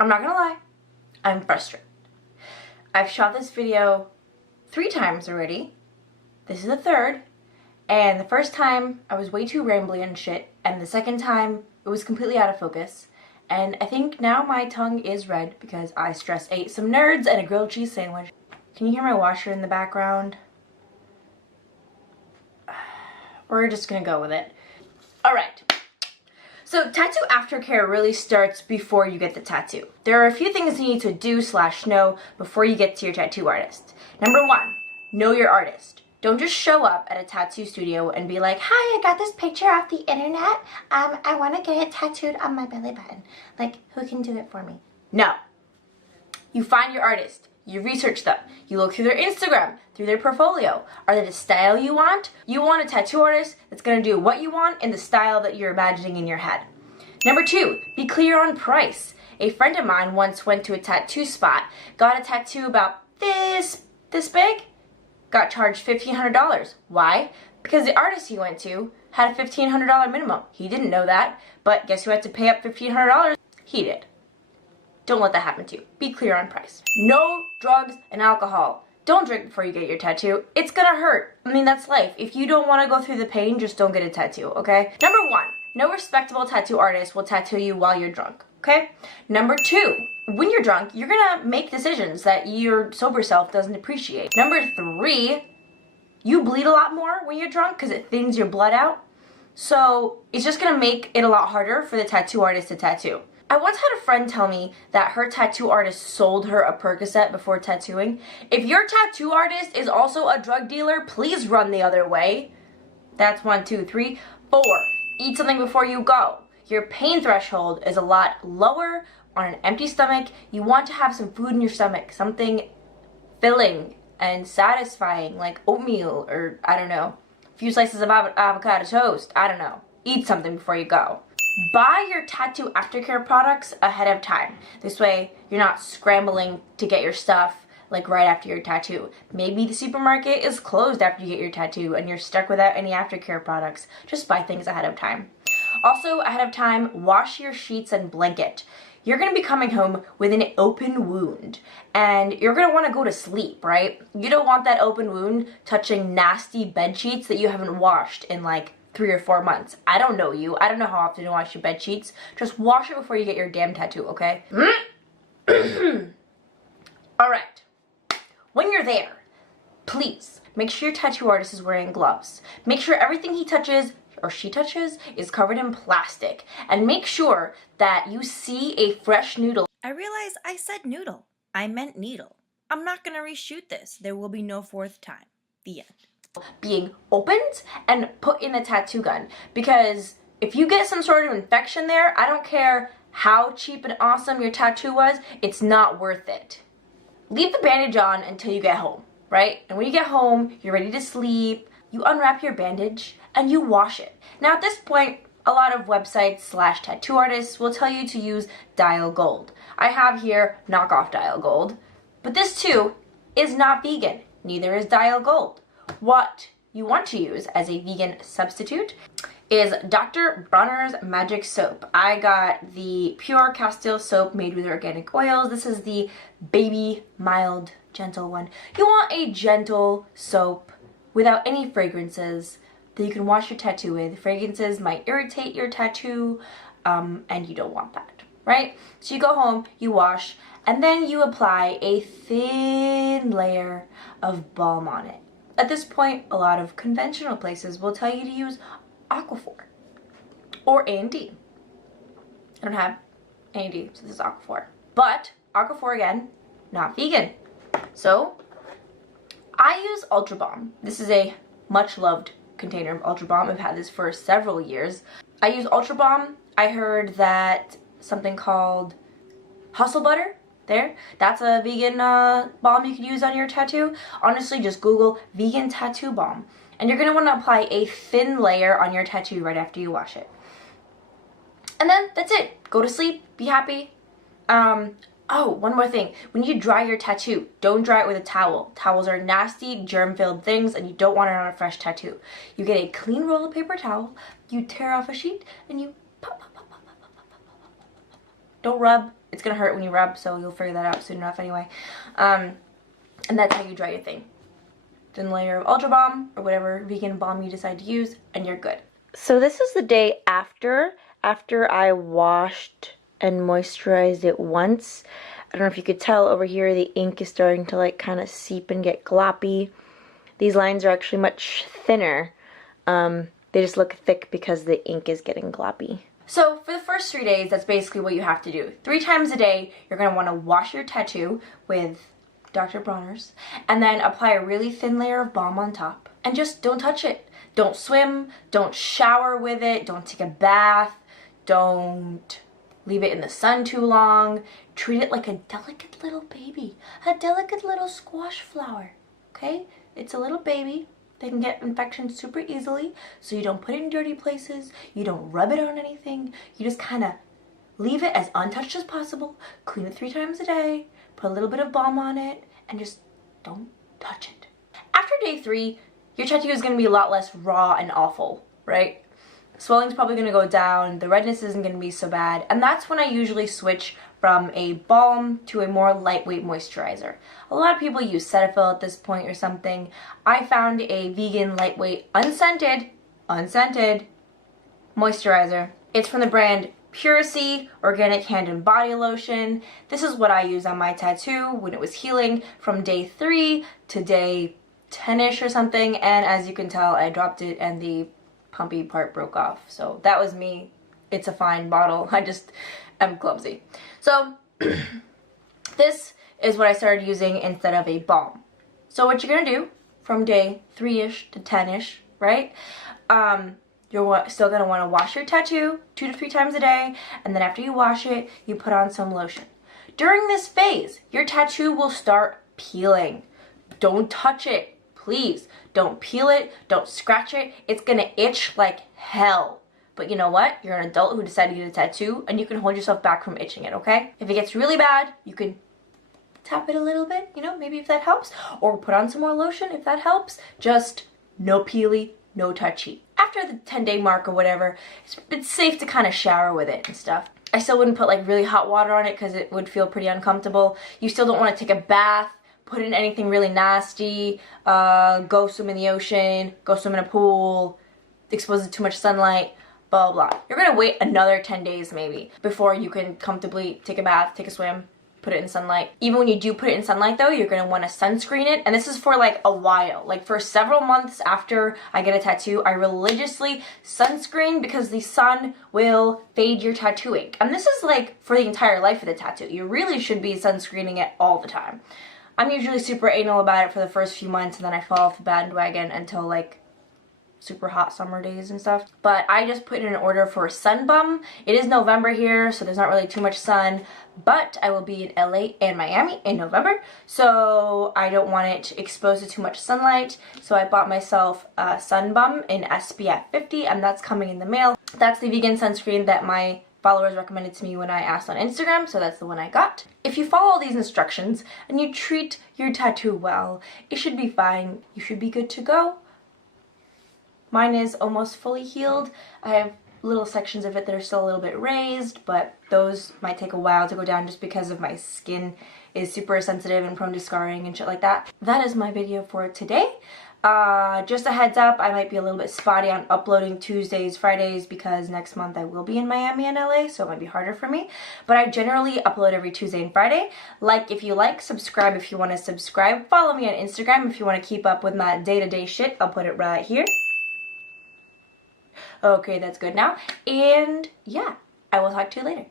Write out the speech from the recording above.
I'm not gonna lie, I'm frustrated. I've shot this video 3 times already. This is the third. And the first time I was way too rambly and shit, and the second time it was completely out of focus. And I think now my tongue is red because I stress ate some nerds and a grilled cheese sandwich. Can you hear my washer in the background? We're just gonna go with it. Alright. So tattoo aftercare really starts before you get the tattoo. There are a few things you need to do / know before you get to your tattoo artist. Number 1, know your artist. Don't just show up at a tattoo studio and be like, hi, I got this picture off the internet. I want to get it tattooed on my belly button. Like, who can do it for me? No. You find your artist. You research them. You look through their Instagram, through their portfolio. Are they the style you want? You want a tattoo artist that's going to do what you want in the style that you're imagining in your head. Number 2, be clear on price. A friend of mine once went to a tattoo spot, got a tattoo about this big, got charged $1,500. Why? Because the artist he went to had a $1,500 minimum. He didn't know that, but guess who had to pay up $1,500? He did. Don't let that happen to you. Be clear on price. No drugs and alcohol. Don't drink before you get your tattoo. It's gonna hurt. I mean, that's life. If you don't want to go through the pain, just don't get a tattoo, okay? Number 1, no respectable tattoo artist will tattoo you while you're drunk, okay? Number 2, when you're drunk, you're gonna make decisions that your sober self doesn't appreciate. Number 3, you bleed a lot more when you're drunk because it thins your blood out. So it's just gonna make it a lot harder for the tattoo artist to tattoo. I once had a friend tell me that her tattoo artist sold her a Percocet before tattooing. If your tattoo artist is also a drug dealer, please run the other way. That's 1, 2, 3. 4, eat something before you go. Your pain threshold is a lot lower on an empty stomach. You want to have some food in your stomach, something filling and satisfying like oatmeal or, I don't know, a few slices of avocado toast. I don't know. Eat something before you go. Buy your tattoo aftercare products ahead of time. This way you're not scrambling to get your stuff like right after your tattoo. Maybe the supermarket is closed after you get your tattoo and you're stuck without any aftercare products. Just buy things ahead of time. Also, ahead of time, wash your sheets and blanket. You're gonna be coming home with an open wound and you're gonna wanna go to sleep, right? You don't want that open wound touching nasty bed sheets that you haven't washed in like 3 or 4 months. I don't know you. I don't know how often you wash your bed sheets. Just wash it before you get your damn tattoo, okay? Alright. When you're there, please make sure your tattoo artist is wearing gloves. Make sure everything he touches or she touches is covered in plastic. And make sure that you see a fresh noodle. I realize I said noodle. I meant needle. I'm not gonna reshoot this. There will be no 4th time. The end. Being opened and put in the tattoo gun, because if you get some sort of infection there, I don't care how cheap and awesome your tattoo was, it's not worth it. Leave the bandage on until you get home, right? And when you get home, you're ready to sleep, you unwrap your bandage and you wash it. Now at this point, a lot of websites / tattoo artists will tell you to use Dial Gold. I have here knockoff Dial Gold, but this too is not vegan. Neither is Dial Gold. What you want to use as a vegan substitute is Dr. Bronner's Magic Soap. I got the pure Castile soap made with organic oils. This is the baby, mild, gentle one. You want a gentle soap without any fragrances that you can wash your tattoo with. Fragrances might irritate your tattoo, and you don't want that, right? So you go home, you wash, and then you apply a thin layer of balm on it. At this point, a lot of conventional places will tell you to use Aquaphor or A&D. I don't have A&D, so this is Aquaphor. But Aquaphor, again, not vegan. So I use Ultrabalm. This is a much loved container of Ultrabalm. I've had this for several years. I use Ultrabalm. I heard that something called Hustle Butter, that's a vegan balm you could use on your tattoo. Honestly, just Google vegan tattoo balm. And you're going to want to apply a thin layer on your tattoo right after you wash it. And then that's it. Go to sleep. Be happy. Oh, one more thing. When you dry your tattoo, don't dry it with a towel. Towels are nasty, germ-filled things, and you don't want it on a fresh tattoo. You get a clean roll of paper towel, you tear off a sheet, and you pop, pop, pop, pop, pop, pop, pop, pop, pop. Don't rub. it's gonna hurt when you rub, so you'll figure that out soon enough anyway. And that's how you dry your thing. Thin layer of Ultrabalm or whatever vegan balm you decide to use, and you're good. So this is the day after I washed and moisturized it once. I don't know if you could tell over here the ink is starting to like kind of seep and get gloppy. These lines are actually much thinner. They just look thick because the ink is getting gloppy. So for the first 3 days, that's basically what you have to do. 3 times a day, you're going to want to wash your tattoo with Dr. Bronner's and then apply a really thin layer of balm on top. And just don't touch it. Don't swim, don't shower with it, don't take a bath, don't leave it in the sun too long. Treat it like a delicate little baby, a delicate little squash flower, okay? It's a little baby. They can get infections super easily, so you don't put it in dirty places, you don't rub it on anything, you just kind of leave it as untouched as possible, clean it 3 times a day, put a little bit of balm on it, and just don't touch it. After day 3, your tattoo is going to be a lot less raw and awful, right? Swelling's probably going to go down, the redness isn't going to be so bad, and that's when I usually switch from a balm to a more lightweight moisturizer. A lot of people use Cetaphil at this point or something. I found a vegan, lightweight, unscented moisturizer. It's from the brand Puracy Organic Hand and Body Lotion. This is what I use on my tattoo when it was healing from day 3 to day 10-ish or something, and as you can tell, I dropped it and the pumpy part broke off. So that was me. It's a fine bottle. I just am clumsy. So this is what I started using instead of a balm. So what you're gonna do from day 3-ish to 10-ish, right? You're still gonna wanna wash your tattoo 2 to 3 times a day, and then after you wash it, you put on some lotion. During this phase, your tattoo will start peeling. Don't touch it, please. Don't peel it, don't scratch it. It's gonna itch like hell. But you know what? You're an adult who decided to get a tattoo, and you can hold yourself back from itching it, okay? If it gets really bad, you can tap it a little bit, you know, maybe if that helps, or put on some more lotion if that helps. Just no peely, no touchy. After the 10-day mark or whatever, it's safe to kind of shower with it and stuff. I still wouldn't put like really hot water on it because it would feel pretty uncomfortable. You still don't want to take a bath, put in anything really nasty, go swim in the ocean, go swim in a pool, expose it to too much sunlight, blah, blah, blah. You're gonna wait another 10 days maybe before you can comfortably take a bath, take a swim, put it in sunlight. Even when you do put it in sunlight though, you're gonna wanna sunscreen it. And this is for like a while. Like for several months after I get a tattoo, I religiously sunscreen because the sun will fade your tattoo ink. And this is like for the entire life of the tattoo. You really should be sunscreening it all the time. I'm usually super anal about it for the first few months, and then I fall off the bandwagon until like super hot summer days and stuff. But I just put in an order for a sun bum. It is November here, so there's not really too much sun, but I will be in LA and Miami in November, so I don't want it exposed to too much sunlight. So I bought myself a sun bum in SPF 50, and that's coming in the mail. That's the vegan sunscreen that my followers recommended to me when I asked on Instagram, so that's the one I got. If you follow all these instructions and you treat your tattoo well, it should be fine. You should be good to go. Mine is almost fully healed. I have little sections of it that are still a little bit raised, but those might take a while to go down just because of my skin is super sensitive and prone to scarring and shit like that. That is my video for today. Just a heads up, I might be a little bit spotty on uploading Tuesdays, Fridays, because next month I will be in Miami and LA, so it might be harder for me. But I generally upload every Tuesday and Friday. Like if you like, subscribe if you want to subscribe. Follow me on Instagram if you want to keep up with my day-to-day shit. I'll put it right here. Okay, that's good now. And yeah, I will talk to you later.